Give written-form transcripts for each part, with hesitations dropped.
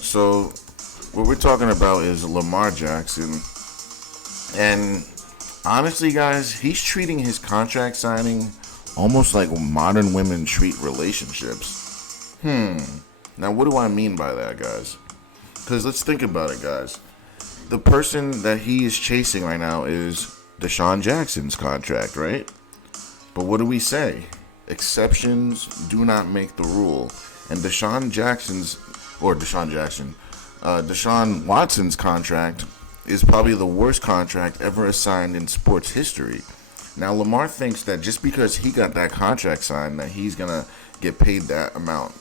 so what we're talking about is Lamar Jackson. And honestly, guys, he's treating his contract signing almost like modern women treat relationships. Now, what do I mean by that, guys? Because let's think about it, guys. The person that he is chasing right now is Deshaun Jackson's contract, right? But what do we say? Exceptions do not make the rule. And Deshaun Watson's contract is probably the worst contract ever assigned in sports history. Now, Lamar thinks that just because he got that contract signed, that he's going to get paid that amount.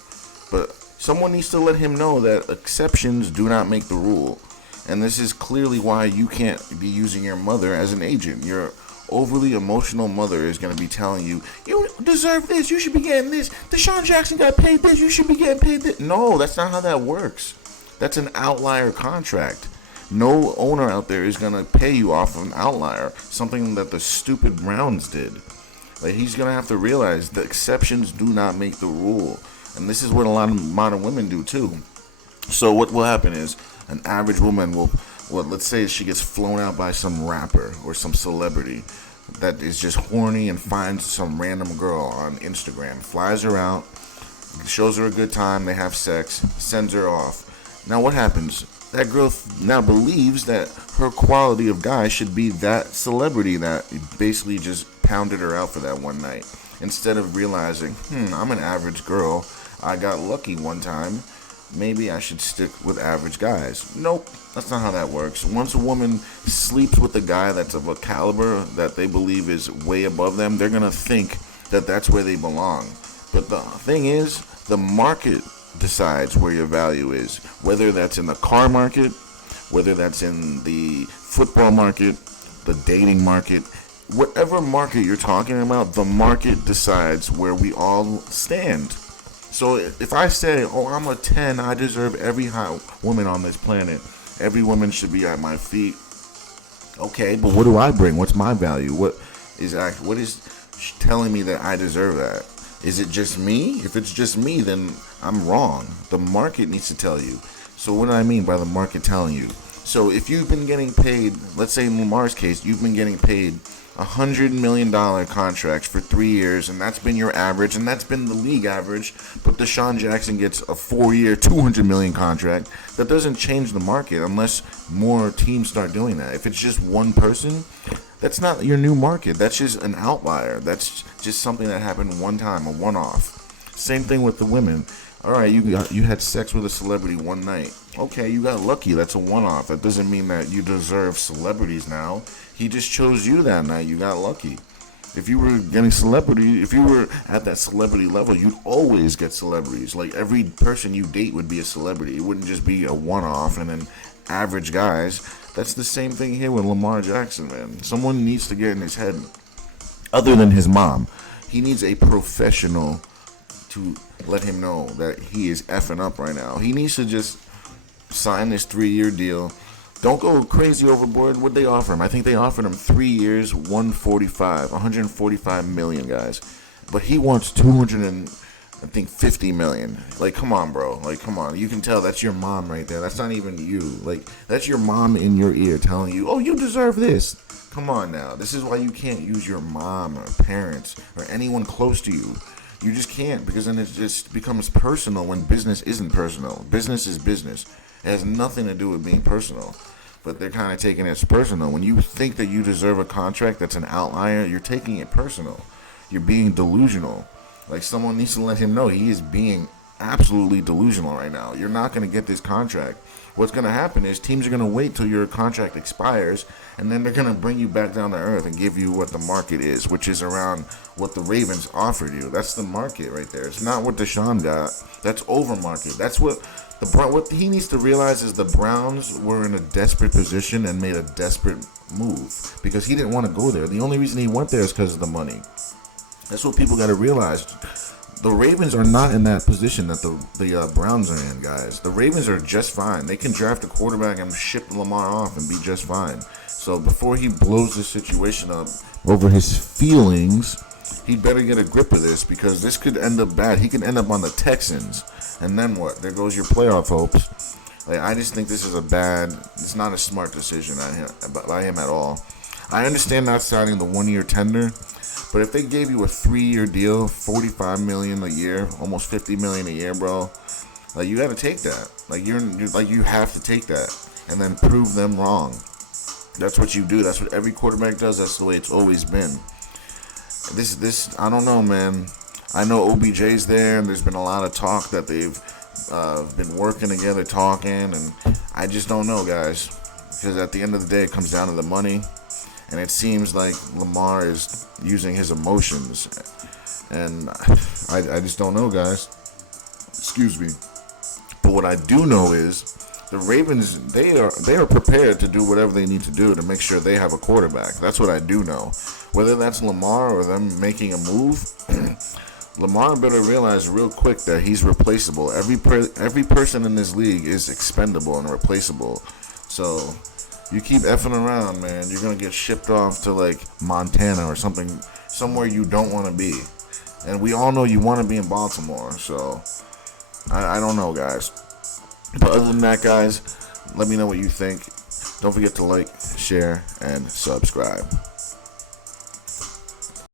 But someone needs to let him know that exceptions do not make the rule. And this is clearly why you can't be using your mother as an agent. Your overly emotional mother is going to be telling you, you deserve this, you should be getting this. Deshaun Jackson got paid this, you should be getting paid this. No, that's not how that works. That's an outlier contract. No owner out there is going to pay you off of an outlier, something that the stupid Browns did. Like, he's going to have to realize the exceptions do not make the rule. And this is what a lot of modern women do too. So what will happen is an average woman will, let's say she gets flown out by some rapper or some celebrity that is just horny and finds some random girl on Instagram, flies her out, shows her a good time, they have sex, sends her off. Now what happens? That girl now believes that her quality of guy should be that celebrity that basically just pounded her out for that one night. Instead of realizing, I'm an average girl, I got lucky one time, maybe I should stick with average guys. Nope, that's not how that works. Once a woman sleeps with a guy that's of a caliber that they believe is way above them, they're going to think that that's where they belong. But the thing is, the market decides where your value is. Whether that's in the car market, whether that's in the football market, the dating market, whatever market you're talking about, the market decides where we all stand. So if I say, I'm a 10, I deserve every hot woman on this planet. Every woman should be at my feet. Okay, but what do I bring? What's my value? What is telling me that I deserve that? Is it just me? If it's just me, then I'm wrong. The market needs to tell you. So what do I mean by the market telling you? So if you've been getting paid, let's say in Lamar's case, you've been getting paid $100 million contracts for 3 years, and that's been your average, and that's been the league average. But Deshaun Jackson gets a 4-year, $200 million contract. That doesn't change the market unless more teams start doing that. If it's just one person, that's not your new market. That's just an outlier. That's just something that happened one time, a one-off. Same thing with the women. All right, you had sex with a celebrity one night. Okay, you got lucky. That's a one-off. That doesn't mean that you deserve celebrities now. He just chose you that night. You got lucky. If you were getting celebrity, if you were at that celebrity level, you'd always get celebrities. Like, every person you date would be a celebrity. It wouldn't just be a one-off and then average guys. That's the same thing here with Lamar Jackson, man. Someone needs to get in his head, other than his mom. He needs a professional to let him know that he is effing up right now. He needs to just sign this 3-year deal. Don't go crazy overboard. What'd they offer him? I think they offered him 3 years, 145 million, guys. But he wants 50 million. Like, come on, bro. Like, come on. You can tell that's your mom right there. That's not even you. Like, that's your mom in your ear telling you, oh, you deserve this. Come on now. This is why you can't use your mom or parents or anyone close to you. You just can't, because then it just becomes personal when business isn't personal. Business is business. It has nothing to do with being personal. But they're kind of taking it as personal. When you think that you deserve a contract that's an outlier, you're taking it personal. You're being delusional. Like, someone needs to let him know he is being absolutely delusional right now. You're not going to get this contract. What's going to happen is teams are going to wait till your contract expires, and then they're going to bring you back down to earth and give you what the market is, which is around what the Ravens offered you. That's the market right there. It's not what Deshaun got. That's over market. That's what he needs to realize is the Browns were in a desperate position and made a desperate move because he didn't want to go there. The only reason he went there is because of the money. That's what people got to realize. The Ravens are not in that position that the Browns are in, guys. The Ravens are just fine. They can draft a quarterback and ship Lamar off and be just fine. So before he blows this situation up over his feelings, he'd better get a grip of this, because this could end up bad. He could end up on the Texans, and then what? There goes your playoff hopes. Like, I just think this is it's not a smart decision by him at all. I understand not signing the 1-year tender, but if they gave you a 3-year deal, $45 million a year, almost $50 million a year, bro, like, you got to take that. Like, you're like, you have to take that and then prove them wrong. That's what you do. That's what every quarterback does. That's the way it's always been. This I don't know, man. I know OBJ's there, and there's been a lot of talk that they've been working together, talking, and I just don't know, guys. Because at the end of the day, it comes down to the money, and it seems like Lamar is using his emotions, and I just don't know, guys. Excuse me. But what I do know is the Ravens, they are prepared to do whatever they need to do to make sure they have a quarterback. That's what I do know. Whether that's Lamar or them making a move, Lamar better realize real quick that he's replaceable. Every person in this league is expendable and replaceable. So you keep effing around, man, you're gonna get shipped off to like Montana or something, somewhere you don't want to be. And we all know you want to be in Baltimore. So I don't know, guys. But other than that, guys, let me know what you think. Don't forget to like, share, and subscribe.